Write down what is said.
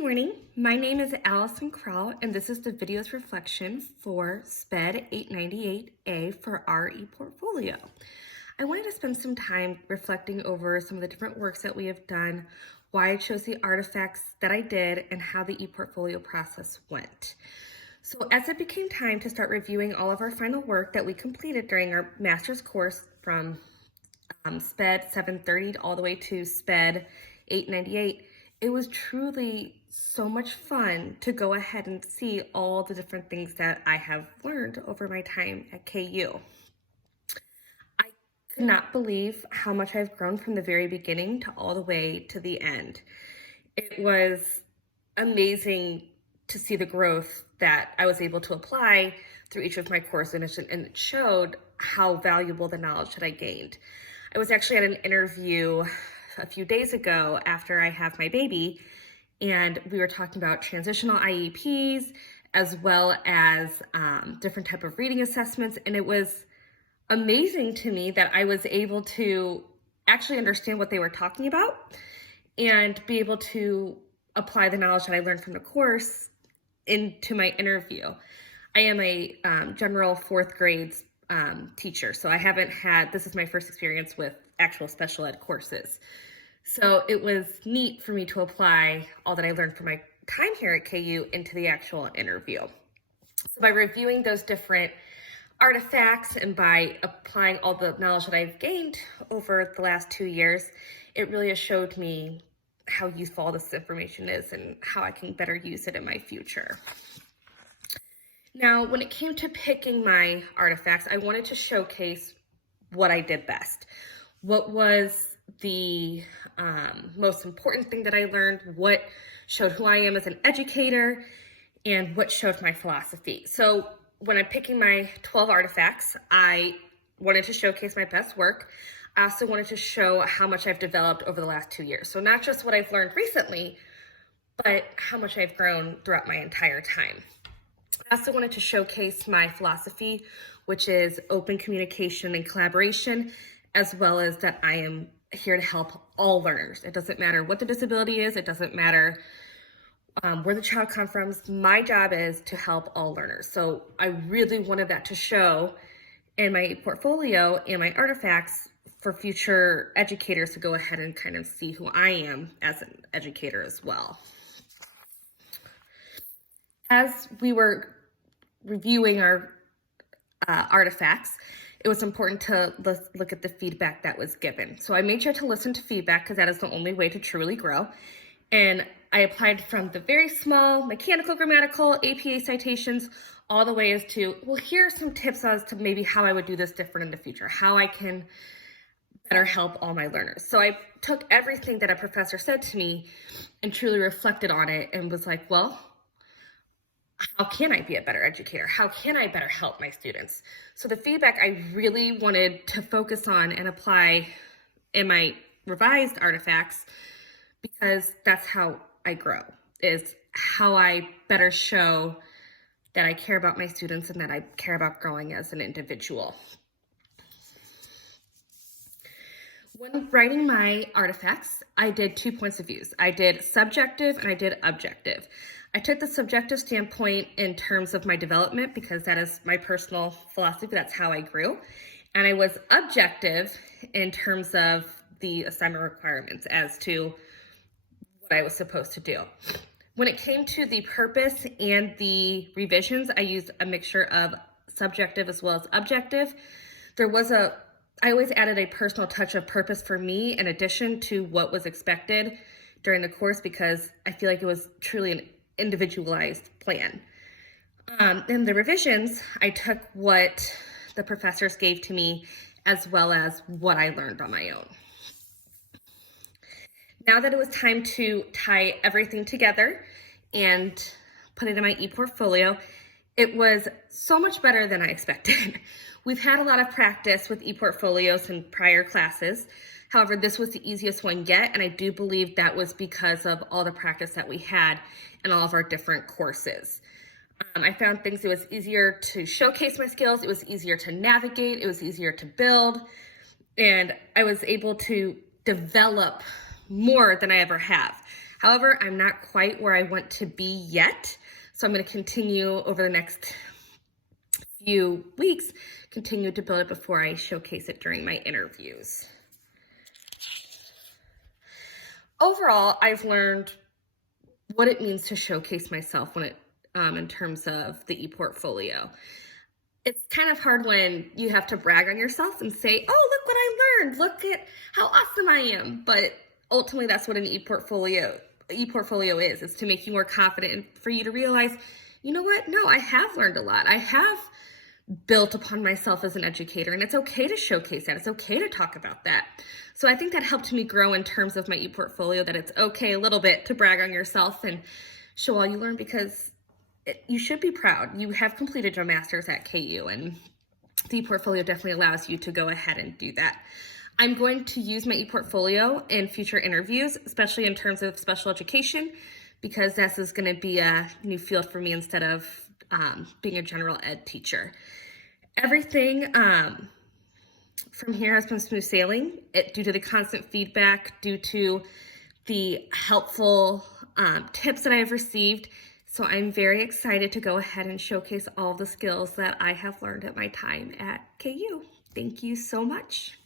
morning. My name is Allison Krall, and this is the videos reflection for SPED 898A for our ePortfolio. I wanted to spend some time reflecting over some of the different works that we have done, why I chose the artifacts that I did, and how the ePortfolio process went. So as it became time to start reviewing all of our final work that we completed during our master's course from SPED 730 all the way to SPED 898, it was truly so much fun to go ahead and see all the different things that I have learned over my time at KU. I could not believe how much I've grown from the very beginning to all the way to the end. It was amazing to see the growth that I was able to apply through each of my courses, and it showed how valuable the knowledge that I gained. I was actually at an interview a few days ago after I have my baby, and we were talking about transitional IEPs as well as different type of reading assessments, and it was amazing to me that I was able to actually understand what they were talking about and be able to apply the knowledge that I learned from the course into my interview. I am a general fourth grade teacher, so I haven't had, this is my first experience with actual special ed courses. So it was neat for me to apply all that I learned from my time here at KU into the actual interview. So by reviewing those different artifacts and by applying all the knowledge that I've gained over the last 2 years, it really has showed me how useful all this information is and how I can better use it in my future. Now, when it came to picking my artifacts, I wanted to showcase what I did best. What was the most important thing that I learned, what showed who I am as an educator, and what showed my philosophy. So when I'm picking my 12 artifacts, I wanted to showcase my best work. I also wanted to show how much I've developed over the last 2 years. So not just what I've learned recently, but how much I've grown throughout my entire time. I also wanted to showcase my philosophy, which is open communication and collaboration, as well as that I am here to help all learners. It doesn't matter what the disability is. It doesn't matter where the child comes from. My job is to help all learners. So I really wanted that to show in my portfolio and my artifacts for future educators to go ahead and kind of see who I am as an educator as well. As we were reviewing our artifacts, it was important to look at the feedback that was given. So I made sure to listen to feedback because that is the only way to truly grow. And I applied from the very small mechanical, grammatical, APA citations, all the way as to, well, here are some tips as to maybe how I would do this different in the future, how I can better help all my learners. So I took everything that a professor said to me and truly reflected on it and was like, well, how can I be a better educator? How can I better help my students? So the feedback I really wanted to focus on and apply in my revised artifacts, because that's how I grow, is how I better show that I care about my students and that I care about growing as an individual. When writing my artifacts, I did 2 points of views. I did subjective and I did objective. I took the subjective standpoint in terms of my development because that is my personal philosophy. That's how I grew. And I was objective in terms of the assignment requirements as to what I was supposed to do. When it came to the purpose and the revisions, I used a mixture of subjective as well as objective. I always added a personal touch of purpose for me in addition to what was expected during the course because I feel like it was truly an individualized plan. In the revisions, I took what the professors gave to me as well as what I learned on my own. Now that it was time to tie everything together and put it in my ePortfolio, it was so much better than I expected. We've had a lot of practice with ePortfolios in prior classes. However, this was the easiest one yet, and I do believe that was because of all the practice that we had in all of our different courses. I found it was easier to showcase my skills, it was easier to navigate, it was easier to build, and I was able to develop more than I ever have. However, I'm not quite where I want to be yet. So I'm going to continue over the next few weeks, continue to build it before I showcase it during my interviews. Overall, I've learned what it means to showcase myself when it in terms of the ePortfolio. It's kind of hard when you have to brag on yourself and say, oh, look what I learned. Look at how awesome I am. But ultimately, that's what an ePortfolio is. It's to make you more confident and for you to realize, you know what? No, I have learned a lot. I have built upon myself as an educator, and it's okay to showcase that. It's okay to talk about that. So I think that helped me grow in terms of my ePortfolio, that it's okay a little bit to brag on yourself and show all you learn, because you should be proud. You have completed your master's at KU, and the ePortfolio definitely allows you to go ahead and do that. I'm going to use my ePortfolio in future interviews, especially in terms of special education, because this is going to be a new field for me instead of being a general ed teacher. Everything from here has been smooth sailing, due to the constant feedback, due to the helpful tips that I've received. So I'm very excited to go ahead and showcase all the skills that I have learned at my time at KU. Thank you so much.